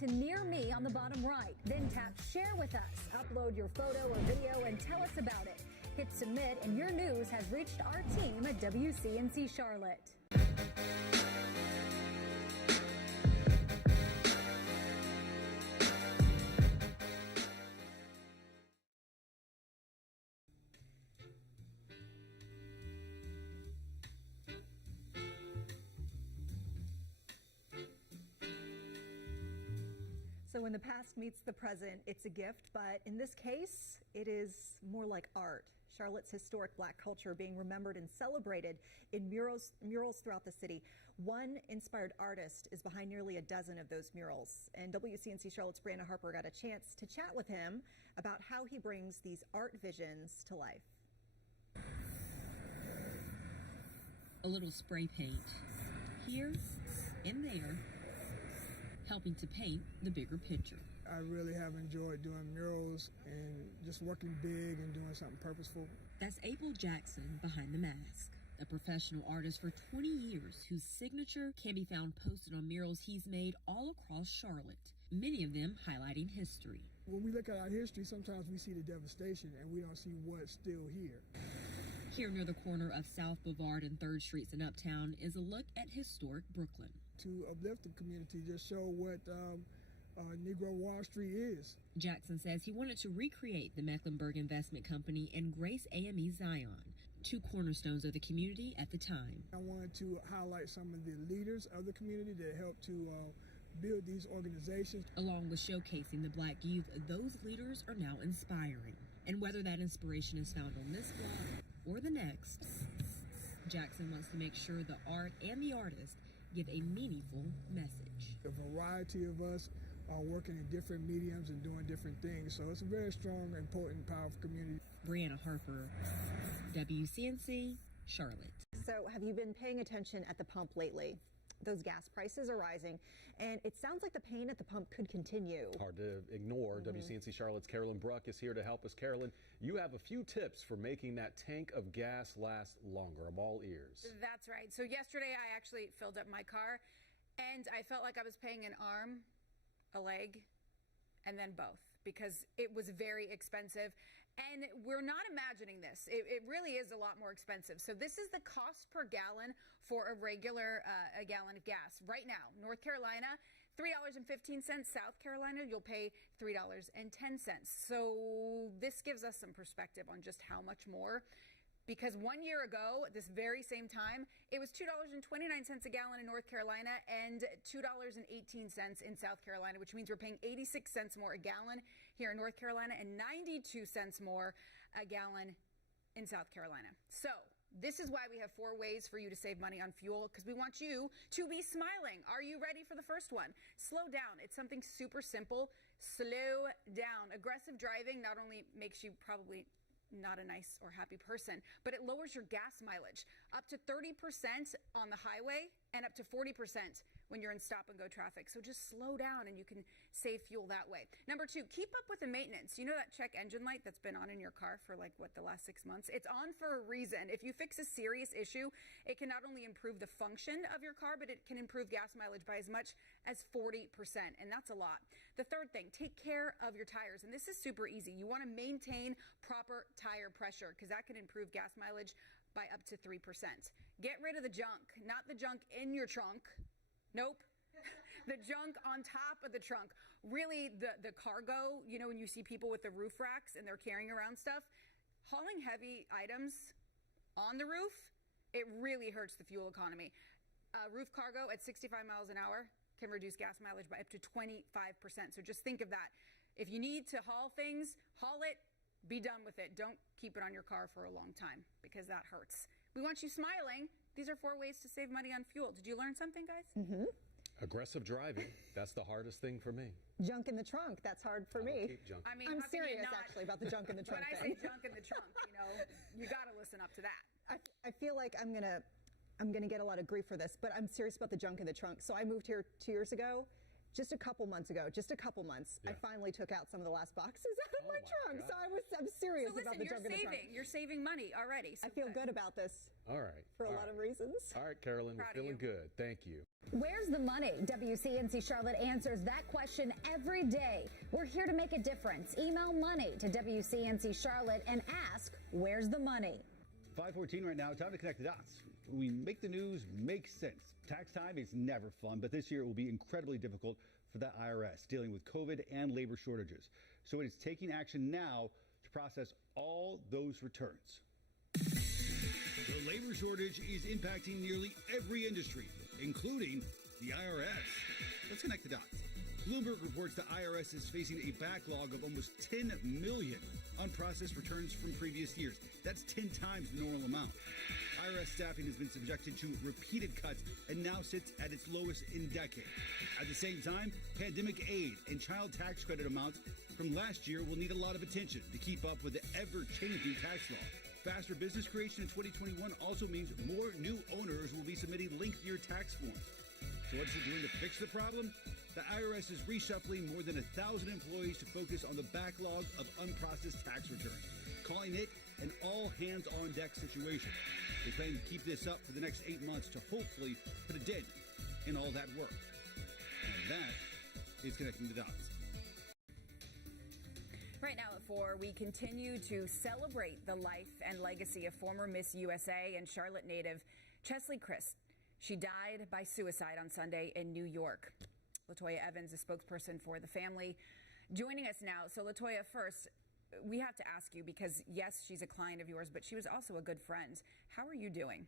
to Near Me on the bottom right. Then tap Share with Us. Upload your photo or video and tell us about it. Hit Submit and your news has reached our team at WCNC Charlotte. So when the past meets the present, it's a gift, but in this case, it is more like art. Charlotte's historic Black culture being remembered and celebrated in murals throughout the city. One inspired artist is behind nearly a dozen of those murals, and WCNC Charlotte's Brianna Harper got a chance to chat with him about how he brings these art visions to life. A little spray paint here and there, helping to paint the bigger picture. I really have enjoyed doing murals and just working big and doing something purposeful. That's Abel Jackson behind the mask, a professional artist for 20 years whose signature can be found posted on murals he's made all across Charlotte, many of them highlighting history. When we look at our history, sometimes we see the devastation and we don't see what's still here. Here near the corner of South Boulevard and 3rd Streets in Uptown is a look at historic Brooklyn. To uplift the community, just show what Negro Wall Street is. Jackson says he wanted to recreate the Mecklenburg Investment Company and Grace AME Zion, two cornerstones of the community at the time. I wanted to highlight some of the leaders of the community that helped to build these organizations. Along with showcasing the Black youth those leaders are now inspiring. And whether that inspiration is found on this block or the next, Jackson wants to make sure the art and the artist give a meaningful message. A variety of us are working in different mediums and doing different things, so it's a very strong, important, powerful community. Brianna Harper, WCNC, Charlotte. So have you been paying attention at the pump lately? Those gas prices are rising, and it sounds like the pain at the pump could continue. Hard to ignore. WCNC Charlotte's Carolyn Bruck is here to help us. Carolyn, you have a few tips for making that tank of gas last longer. I'm all ears. That's right. So yesterday I actually filled up my car, and I felt like I was paying an arm, a leg, and then both, because it was very expensive. And we're not imagining this. It really is a lot more expensive. So this is the cost per gallon for a regular a gallon of gas. Right now, North Carolina, $3.15. South Carolina, you'll pay $3.10. So this gives us some perspective on just how much more. Because 1 year ago, at this very same time, it was $2.29 a gallon in North Carolina and $2.18 in South Carolina, which means we're paying 86 cents more a gallon here in North Carolina and 92 cents more a gallon in South Carolina. So this is why we have 4 ways for you to save money on fuel, because we want you to be smiling. Are you ready for the first one? Slow down. It's something super simple. Slow down. Aggressive driving not only makes you probably not a nice or happy person, but it lowers your gas mileage up to 30% on the highway and up to 40% when you're in stop and go traffic. So just slow down and you can save fuel that way. Number 2, keep up with the maintenance. You know that check engine light that's been on in your car for like the last 6 months? It's on for a reason. If you fix a serious issue, it can not only improve the function of your car, but it can improve gas mileage by as much as 40%, and that's a lot. The third thing, take care of your tires, and this is super easy. You want to maintain proper tire pressure because that can improve gas mileage by up to 3%. Get rid of the junk, not the junk in your trunk. Nope. The junk on top of the trunk. Really, the cargo, you know, when you see people with the roof racks and they're carrying around stuff, hauling heavy items on the roof, it really hurts the fuel economy. Roof cargo at 65 miles an hour can reduce gas mileage by up to 25%. So just think of that. If you need to haul things, haul it, be done with it. Don't keep it on your car for a long time because that hurts. We want you smiling. These are 4 ways to save money on fuel. Did you learn something, guys? Mm-hmm. Aggressive driving, that's the hardest thing for me. Junk in the trunk, that's hard for me. I mean, I'm serious actually about the junk in the trunk When I say junk in the trunk, you know, you got to listen up to that. I feel like I'm gonna get a lot of grief for this, but I'm serious about the junk in the trunk. So I moved here 2 years ago, just a couple months, I finally took out some of the last boxes out of my trunk. So I'm serious So listen, about the junk in the trunk. You're saving money already. So I feel good about this. All right. For a lot of reasons. All right, Carolyn, we're feeling good. Thank you. Where's the money? WCNC Charlotte answers that question every day. We're here to make a difference. Email money to WCNC Charlotte and ask, where's the money? 5:14 right now. Time to connect the dots. We make the news make sense. Tax time is never fun, but this year it will be incredibly difficult for the IRS dealing with COVID and labor shortages. So it is taking action now to process all those returns. The labor shortage is impacting nearly every industry, including the IRS. Let's connect the dots. Bloomberg reports the IRS is facing a backlog of almost 10 million unprocessed returns from previous years. That's 10 times the normal amount. IRS staffing has been subjected to repeated cuts and now sits at its lowest in decades. At the same time, pandemic aid and child tax credit amounts from last year will need a lot of attention to keep up with the ever-changing tax law. Faster business creation in 2021 also means more new owners will be submitting lengthier tax forms. So what is it doing to fix the problem? The IRS is reshuffling more than 1,000 employees to focus on the backlog of unprocessed tax returns, calling it an all-hands-on-deck situation. They plan to keep this up for the next 8 months to hopefully put a dent in all that work. And that is connecting the dots. Right now at 4, we continue to celebrate the life and legacy of former Miss USA and Charlotte native Cheslie Kryst. She died by suicide on Sunday in New York. Latoya Evans, a spokesperson for the family, joining us now. So Latoya, first, we have to ask you because, yes, she's a client of yours, but she was also a good friend. How are you doing?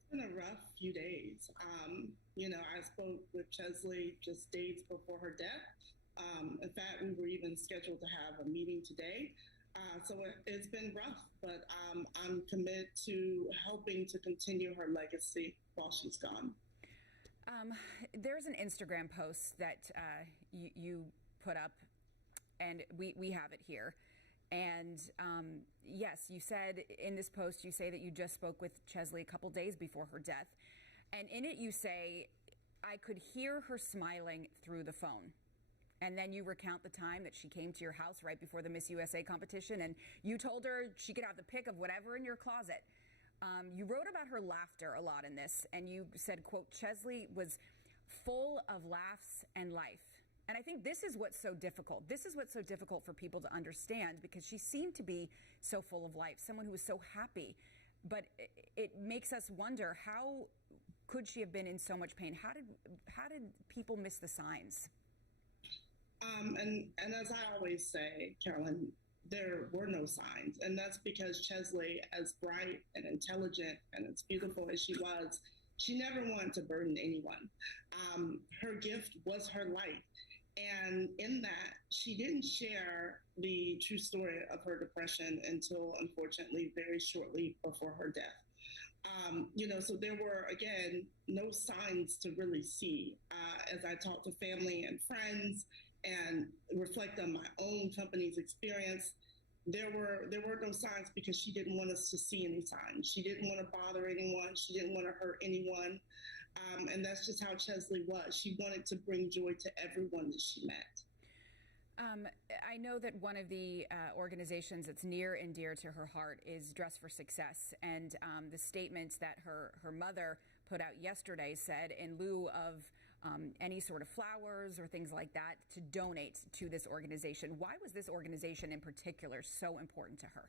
It's been a rough few days. I spoke with Cheslie just days before her death. In fact, we were even scheduled to have a meeting today. So it's been rough, but I'm committed to helping to continue her legacy while she's gone. There's an Instagram post that you put up, and we have it here. And yes, you said in this post, you say that you just spoke with Cheslie a couple days before her death. And in it, you say, I could hear her smiling through the phone. And then you recount the time that she came to your house right before the Miss USA competition, and you told her she could have the pick of whatever in your closet. You wrote about her laughter a lot in this, and you said, quote, Cheslie was full of laughs and life. And I think this is what's so difficult. This is what's so difficult for people to understand, because she seemed to be so full of life, someone who was so happy. But it makes us wonder, how could she have been in so much pain? How did people miss the signs? And as I always say, Carolyn, there were no signs. And that's because Cheslie, as bright and intelligent and as beautiful as she was, she never wanted to burden anyone. Her gift was her light. And in that, she didn't share the true story of her depression until, unfortunately, very shortly before her death. So there were, again, no signs to really see. As I talked to family and friends and reflect on my own company's experience, there were no signs because she didn't want us to see any signs. She didn't want to bother anyone. She didn't want to hurt anyone. And that's just how Cheslie was. She wanted to bring joy to everyone that she met. I know that one of the organizations that's near and dear to her heart is Dress for Success. And the statements that her mother put out yesterday said, in lieu of any sort of flowers or things like that, to donate to this organization. Why was this organization in particular so important to her?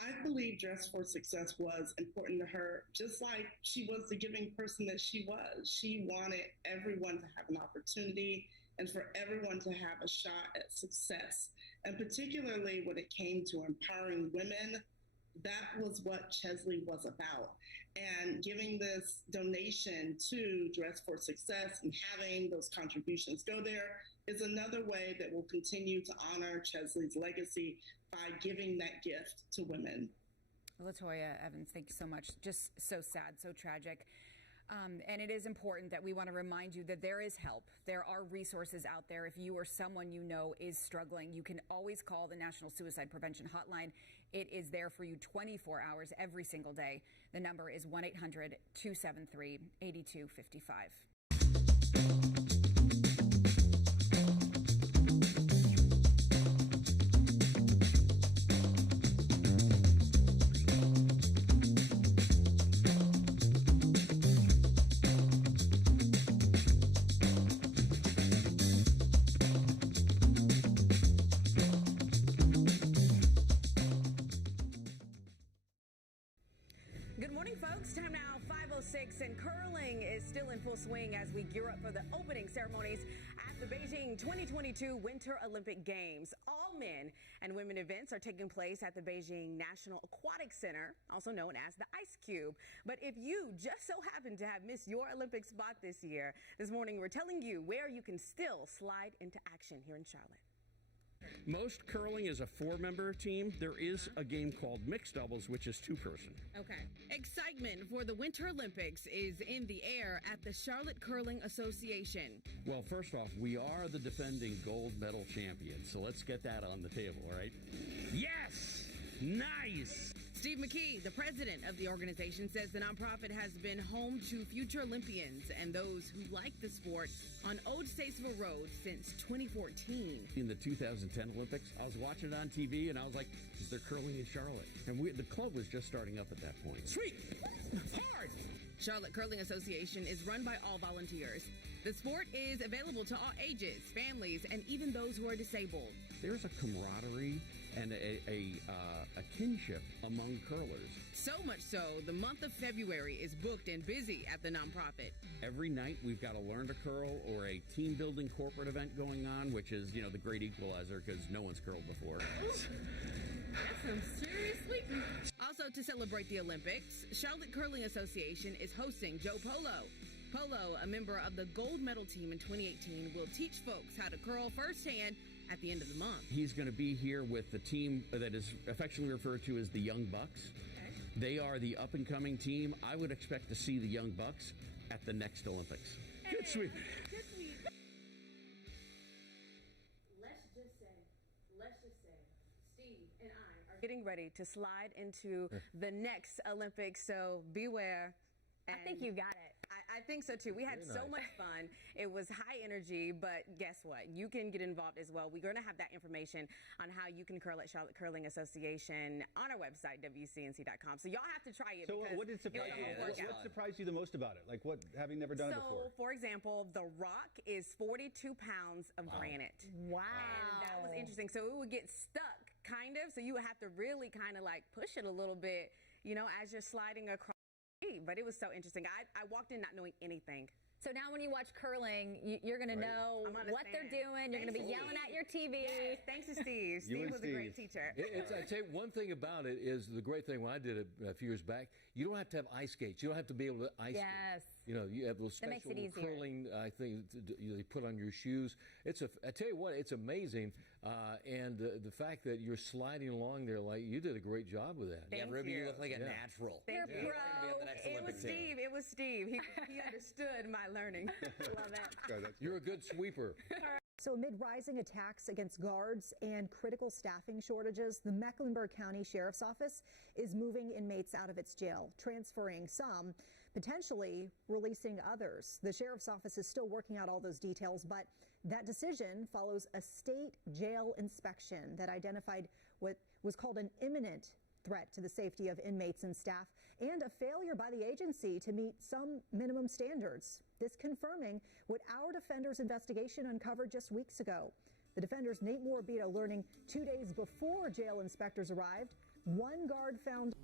I believe Dress for Success was important to her, just like she was the giving person that she was. She wanted everyone to have an opportunity and for everyone to have a shot at success. And particularly when it came to empowering women, that was what Cheslie was about. And giving this donation to Dress for Success and having those contributions go there is another way that we'll continue to honor Cheslie's legacy by giving that gift to women. Latoya Evans, thank you so much. Just so sad, so tragic. And it is important that we want to remind you that there is help. There are resources out there. If you or someone you know is struggling, you can always call the National Suicide Prevention Hotline. It is there for you 24 hours every single day. The number is 1-800-273-8255. 6, and curling is still in full swing as we gear up for the opening ceremonies at the Beijing 2022 Winter Olympic Games. All men and women events are taking place at the Beijing National Aquatic Center, also known as the Ice Cube. But if you just so happen to have missed your Olympic spot this year, this morning we're telling you where you can still slide into action here in Charlotte. Most curling is a 4-member team. There is a game called mixed doubles, which is 2-person. Okay. Excitement for the Winter Olympics is in the air at the Charlotte Curling Association. Well, first off, we are the defending gold medal champions, so let's get that on the table, all right? Yes! Nice! Steve McKee, the president of the organization, says the nonprofit has been home to future Olympians and those who like the sport on Homicide Road since 2014. In the 2010 Olympics, I was watching it on TV, and I was like, they're curling in Charlotte. And the club was just starting up at that point. Sweet! Hard! Charlotte Curling Association is run by all volunteers. The sport is available to all ages, families, and even those who are disabled. There's a camaraderie and a kinship among curlers. So much so, the month of February is booked and busy at the nonprofit. Every night we've got a learn to curl or a team building corporate event going on, which is, the great equalizer because no one's curled before. That's some serious sweeping. Also, to celebrate the Olympics, Charlotte Curling Association is hosting Joe Polo. Polo, a member of the gold medal team in 2018, will teach folks how to curl firsthand at the end of the month. He's going to be here with the team that is affectionately referred to as the Young Bucks. Okay. They are the up-and-coming team. I would expect to see the Young Bucks at the next Olympics. Hey, good sweep. Good sweep. Let's just say, Steve and I are getting ready to slide into the next Olympics, so beware. I think you got it. I think so too. We had so much fun. It was high energy, but guess what? You can get involved as well. We're going to have that information on how you can curl at Charlotte Curling Association on our website, WCNC.com. So y'all have to try it. So what did surprise you? What surprised you the most about it? Like what, having never done it before? So, for example, the rock is 42 pounds of granite. Wow. And that was interesting. So it would get stuck, kind of. So you would have to really kind of like push it a little bit, as you're sliding across. But it was so interesting. I walked in not knowing anything. So now when you watch curling, you're going to know what they're doing. You're going to be yelling at your TV. Yes, thanks to Steve. Steve was a great teacher. I tell you, one thing about it is the great thing when I did it a few years back, you don't have to have ice skates. You don't have to be able to ice skate. Yes. You have those special curling things they put on your shoes. I tell you what, it's amazing. And the fact that you're sliding along there, like you did a great job with that. Thank Ruby, you. you look like a natural. Thank you. It was Steve. He understood my learning. Love it. You're a good sweeper. So amid rising attacks against guards and critical staffing shortages, the Mecklenburg County Sheriff's Office is moving inmates out of its jail, transferring some, potentially releasing others. The Sheriff's Office is still working out all those details, but that decision follows a state jail inspection that identified what was called an imminent threat to the safety of inmates and staff and a failure by the agency to meet some minimum standards. This confirming what our Defenders investigation uncovered just weeks ago. The Defenders' Nate Morabito learning 2 days before jail inspectors arrived, one guard found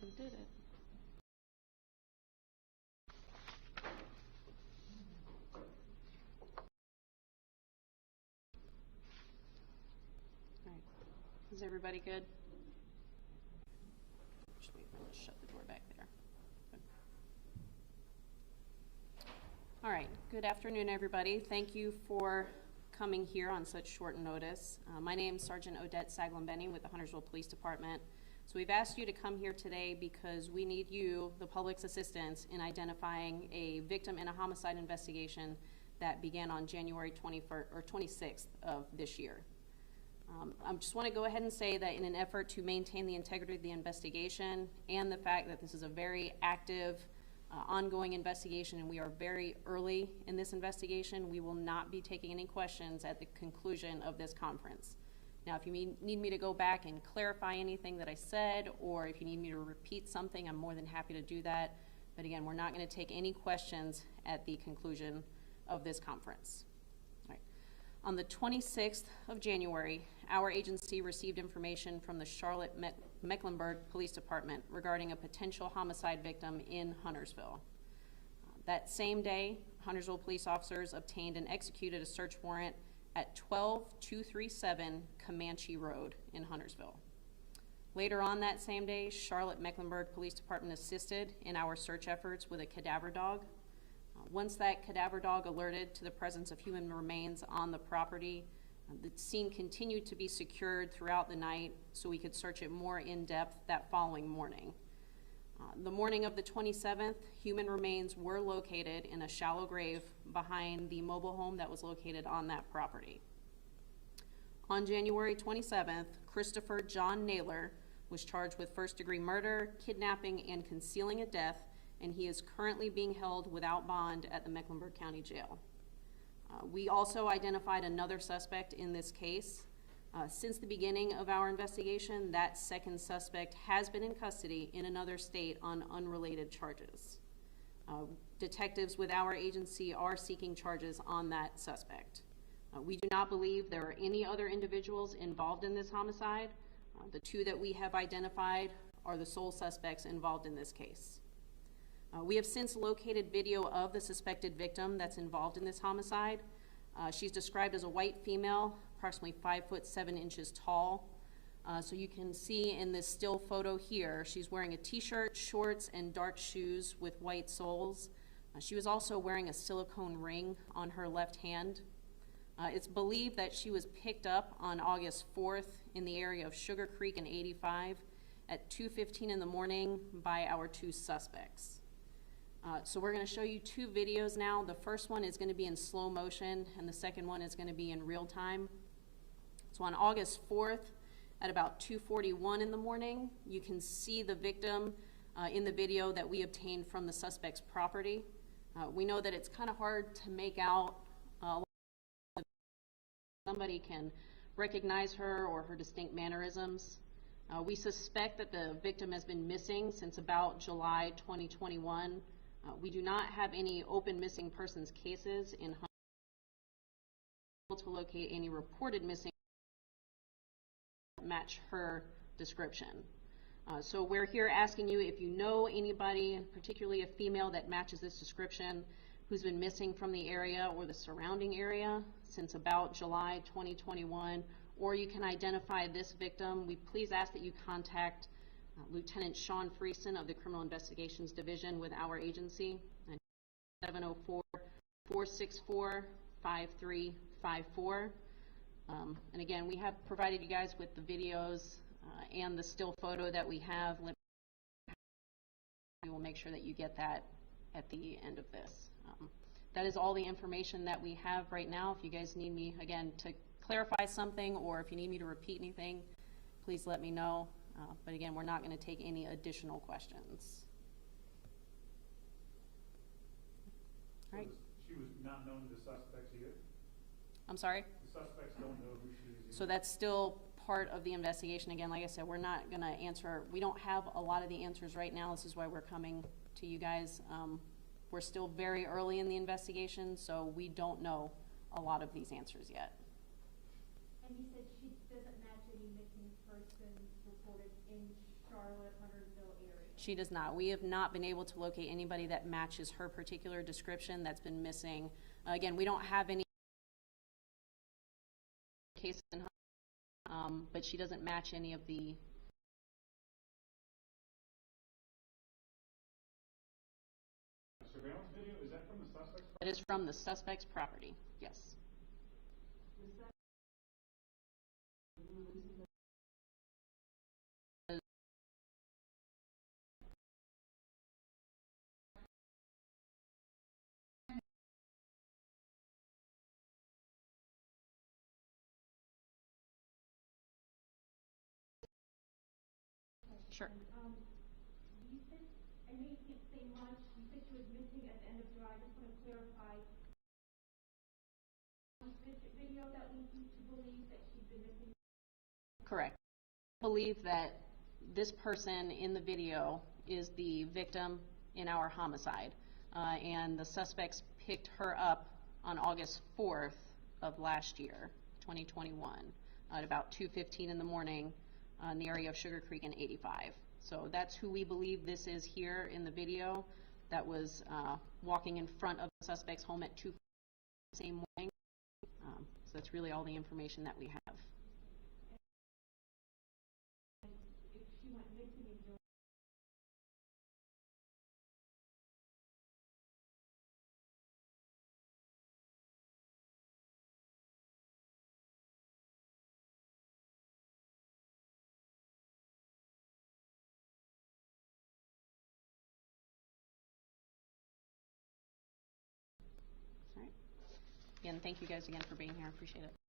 Who did it? All right. Is everybody good? Just wait for me to shut the door back there. Good. All right. Good afternoon, everybody. Thank you for coming here on such short notice. My name is Sergeant Odette Saglin-Benny with the Huntersville Police Department. So we've asked you to come here today because we need you, the public's assistance, in identifying a victim in a homicide investigation that began on January 21st or 26th of this year. I just want to go ahead and say that in an effort to maintain the integrity of the investigation and the fact that this is a very active, ongoing investigation and we are very early in this investigation, we will not be taking any questions at the conclusion of this conference. Now, if you need me to go back and clarify anything that I said, or if you need me to repeat something, I'm more than happy to do that. But again, we're not going to take any questions at the conclusion of this conference. All right. On the 26th of January, our agency received information from the Charlotte Mecklenburg Police Department regarding a potential homicide victim in Huntersville. That same day, Huntersville police officers obtained and executed a search warrant at 12237 Comanche Road in Huntersville. Later on that same day, Charlotte Mecklenburg Police Department assisted in our search efforts with a cadaver dog. Once that cadaver dog alerted to the presence of human remains on the property, the scene continued to be secured throughout the night so we could search it more in depth that following morning. The morning of the 27th, human remains were located in a shallow grave behind the mobile home that was located on that property. On January 27th, Christopher John Nailor was charged with first-degree murder, kidnapping, and concealing a death, and he is currently being held without bond at the Mecklenburg County Jail. We also identified another suspect in this case. Since the beginning of our investigation, that second suspect has been in custody in another state on unrelated charges. Detectives with our agency are seeking charges on that suspect. We do not believe there are any other individuals involved in this homicide. The two that we have identified are the sole suspects involved in this case. We have since located video of the suspected victim that's involved in this homicide. She's described as a white female, approximately 5'7" tall. So you can see in this still photo here, she's wearing a t-shirt, shorts, and dark shoes with white soles. She was also wearing a silicone ring on her left hand. It's believed that she was picked up on August 4th in the area of Sugar Creek and 85 at 2:15 in the morning by our two suspects. So we're going to show you two videos now. The first one is going to be in slow motion, and the second one is going to be in real time. So on August 4th, at about 2:41 in the morning, you can see the victim in the video that we obtained from the suspect's property. We know that it's kind of hard to make out. Somebody can recognize her or her distinct mannerisms. We suspect that the victim has been missing since about July 2021. We do not have any open missing persons cases in Huntersville to locate any reported missing match her description. So we're here asking you if you know anybody, particularly a female that matches this description, who's been missing from the area or the surrounding area since about July 2021, or you can identify this victim, we please ask that you contact Lieutenant Sean Freeson of the Criminal Investigations Division with our agency, 704-464-5354. And again, we have provided you guys with the videos and the still photo that we have. We will make sure that you get that at the end of this. That is all the information that we have right now. If you guys need me, again, to clarify something or if you need me to repeat anything, please let me know. But again, we're not going to take any additional questions. All right. She was not known to the suspects either? I'm sorry? The suspects don't know who she is either. So that's still part of the investigation. Again, like I said, we're not going to answer. We don't have a lot of the answers right now. This is why we're coming to you guys. We're still very early in the investigation, so we don't know a lot of these answers yet. And you said she doesn't match any missing persons reported in Charlotte, Huntersville area? She does not. We have not been able to locate anybody that matches her particular description that's been missing. Again, we don't have any cases in but she doesn't match any of the Surveillance video, is that from the suspect's? that is from the suspect's property. Yes. Sure. You said, I know you can't say much, you said she was missing at the end of July. I just want to clarify. Video that leads you to believe that she's been missing? Correct. I believe that this person in the video is the victim in our homicide, and the suspects picked her up on August 4th of last year, 2021, at about 2:15 in the morning in the area of Sugar Creek and 85. So that's who we believe this is here in the video that was walking in front of the suspect's home at 2 the same morning. So that's really all the information that we have. If she went missing in July. All right. Again, thank you guys again for being here. I appreciate it.